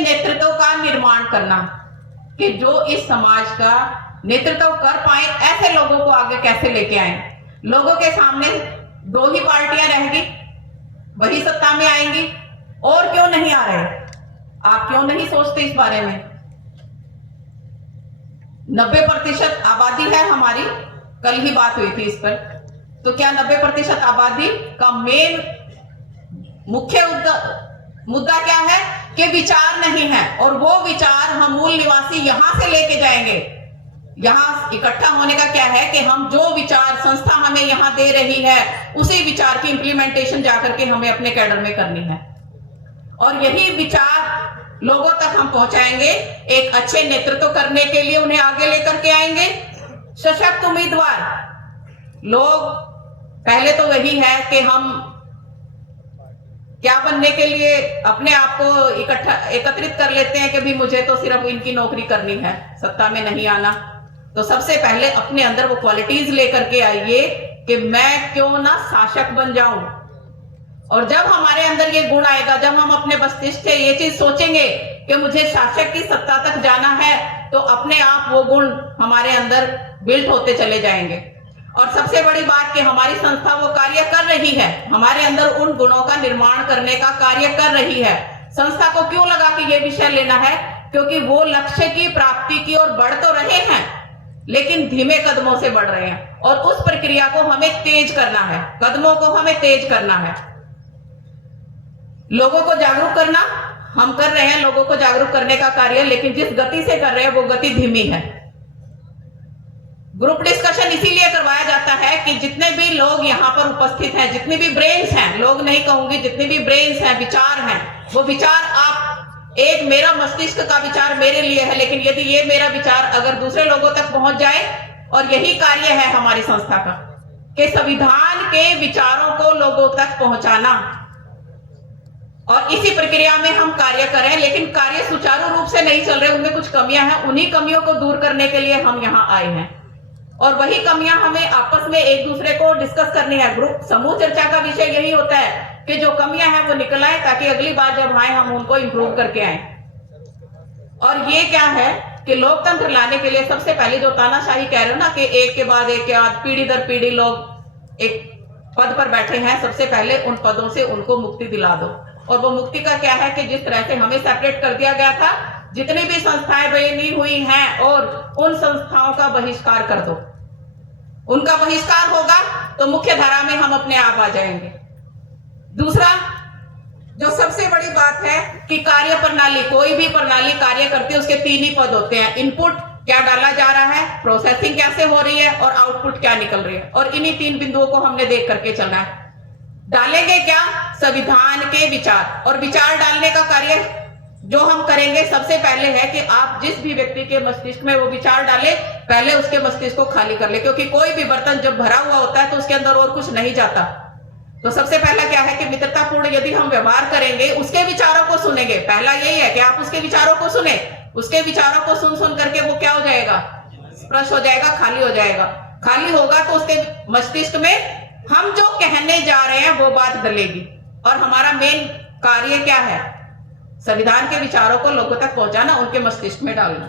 नेतृत्व का निर्माण करना, कि जो इस समाज का नेतृत्व कर पाए, ऐसे लोगों को आगे कैसे लेके आए। लोगों के सामने दो ही पार्टियां रहेगी, वही सत्ता में आएंगी, और क्यों नहीं आ रहे? आप क्यों नहीं सोचते इस बारे में? 90% आबादी है हमारी, कल ही बात हुई थी इस पर। तो क्या 90% आबादी का मेन मुख्य मुद्दा क्या है? कि विचार नहीं है, और वो विचार हम मूल निवासी यहां से लेके जाएंगे। यहां इकट्ठा होने का क्या है कि हम जो विचार संस्था हमें यहां दे रही है, उसी विचार की इंप्लीमेंटेशन जाकर के हमें अपने कैडर में करनी है, और यही विचार लोगों तक हम पहुंचाएंगे। एक अच्छे नेतृत्व करने के लिए उन्हें आगे लेकर के आएंगे। सशक्त उम्मीदवार लोग, पहले तो वही है कि हम क्या बनने के लिए अपने आप को एकत्रित कर लेते हैं कि भी मुझे तो सिर्फ इनकी नौकरी करनी है, सत्ता में नहीं आना। तो सबसे पहले अपने अंदर वो क्वालिटीज लेकर के आइए कि मैं क्यों ना शासक बन जाऊं। और जब हमारे अंदर ये गुण आएगा, जब हम अपने मस्तिष्क से ये चीज सोचेंगे कि मुझे शासक की सत्ता तक जाना है, तो अपने आप वो गुण हमारे अंदर बिल्ट होते चले जाएंगे। और सबसे बड़ी बात कि हमारी संस्था वो कार्य कर रही है, हमारे अंदर उन गुणों का निर्माण करने का कार्य कर रही है। संस्था को क्यों लगा कि ये विषय लेना है? क्योंकि वो लक्ष्य की प्राप्ति की ओर बढ़ तो रहे हैं, लेकिन धीमे कदमों से बढ़ रहे हैं, और उस प्रक्रिया को हमें तेज करना है, कदमों को हमें तेज करना है। लोगों को जागरूक करना हम कर रहे हैं, लोगों को जागरूक करने का कार्य, लेकिन जिस गति से कर रहे हैं वो गति धीमी है। ग्रुप डिस्कशन इसीलिए करवाया जाता है कि जितने भी लोग यहाँ पर उपस्थित हैं, जितने भी ब्रेन्स हैं, लोग नहीं कहूंगी, जितने भी ब्रेन्स हैं, विचार हैं, वो विचार आप, एक मेरा मस्तिष्क का विचार मेरे लिए है, लेकिन यदि ये मेरा विचार अगर दूसरे लोगों तक पहुंच जाए, और यही कार्य है हमारी संस्था का, कि संविधान के विचारों को लोगों तक पहुंचाना, और इसी प्रक्रिया में हम कार्य करें। लेकिन कार्य सुचारू रूप से नहीं चल रहे, उनमें कुछ कमियां हैं, उन्हीं कमियों को दूर करने के लिए हम यहाँ आए हैं, और वही कमियां हमें आपस में एक दूसरे को डिस्कस करनी है। ग्रुप समूह चर्चा का विषय यही होता है कि जो कमियां हैं वो निकल आए, ताकि अगली बार जब आए हम उनको इंप्रूव करके आए। और ये क्या है कि लोकतंत्र लाने के लिए सबसे पहले जो तानाशाही कह रहे हो ना, कि एक के बाद एक के बाद पीढ़ी दर पीढ़ी लोग एक पद पर बैठे हैं, सबसे पहले उन पदों से उनको मुक्ति दिला दो। और वो मुक्ति का क्या है कि जिस तरह से हमें सेपरेट कर दिया गया था, जितनी भी संस्थाएं बनी हुई हैं, और उन संस्थाओं का बहिष्कार कर दो। उनका बहिष्कार होगा तो मुख्य धारा में हम अपने आप आ जाएंगे। दूसरा जो सबसे बड़ी बात है कि कार्य प्रणाली, कोई भी प्रणाली कार्य करती है, उसके 3 ही पद होते हैं। इनपुट क्या डाला जा रहा है, प्रोसेसिंग कैसे हो रही है, और आउटपुट क्या निकल रही है। और इन्हीं 3 बिंदुओं को हमने देख करके चलना है। डालेंगे क्या? संविधान के विचार। और विचार डालने का कार्य जो हम करेंगे सबसे पहले है कि आप जिस भी व्यक्ति के मस्तिष्क में वो विचार डाले, पहले उसके मस्तिष्क को खाली कर ले, क्योंकि कोई भी बर्तन जब भरा हुआ होता है तो उसके अंदर और कुछ नहीं जाता। तो सबसे पहला क्या है कि मित्रतापूर्ण यदि हम व्यवहार करेंगे, उसके विचारों को सुनेंगे। पहला यही है कि आप उसके विचारों को सुने, उसके विचारों को सुन सुन करके वो क्या हो जाएगा? स्पर्श हो जाएगा, खाली हो जाएगा। खाली होगा तो उसके मस्तिष्क में हम जो कहने जा रहे हैं वो बात डलेगी। और हमारा मेन कार्य क्या है? संविधान के विचारों को लोगों तक पहुंचाना, उनके मस्तिष्क में डालना।